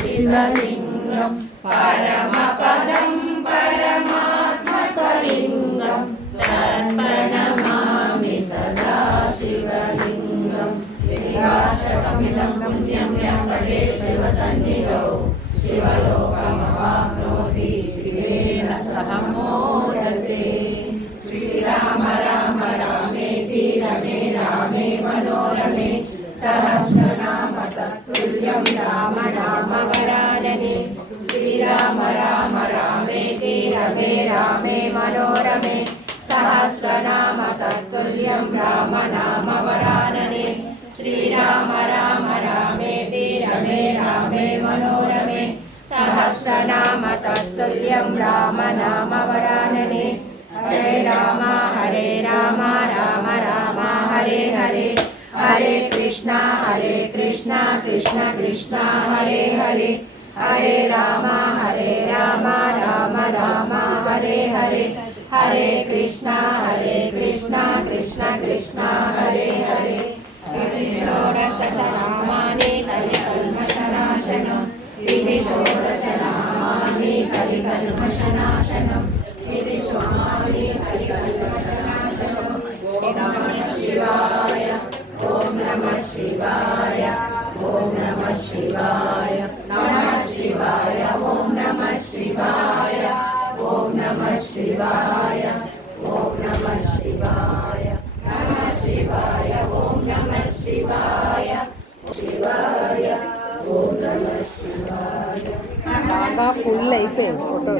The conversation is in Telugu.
శివలింగం పరమపదం పరమాత్మకలింగం తన్ప్రణమామి సదా శివలింగం లింగాశకమిదం పుణ్యం వెంకటేశివ సన్నిధౌ శివలోకమవాప్నోతి శివేన సహ మోదతే శ్రీరామ రామ రామేతి రమే రామే మనోరమే సహస్రనామ తత్తుల్యం రామ నామ వరాననే శ్రీరామ రామ రామేతి రమే రామే మనోరమే సహస్రనామ తత్తుల్యం రామ నామ వరాననే శ్రీరామ రామ రామేతి రమే రామే మనోరమే సహస్రనామ తత్తుల్యం రామ నామ వరాననే హరే రామ రామ రామ హరే హరే హరే కృష్ణ కృష్ణ కృష్ణ హరే హరే హరే రామ రామ రామ హరే హరే హరే కృష్ణ కృష్ణ కృష్ణ హరే హరే విధి షోడశనామాని కలికల్మషనాశనం విధి షోడశనామాని కలికల్మషనాశనం విధి స్వామి కలికల్మషనాశనం ఓం నమః శివాయ ఓం నమః శివాయ ఓం నమః శివాయ నమః శివాయ ఓం నమః శివాయ ఓం నమః శివాయ ఓం నమః శివాయ నమః శివాయ ఓం నమః శివాయ శివాయ ఓం నమః శివాయ బాగా ఫుల్ అయిపోయింది ఫోటో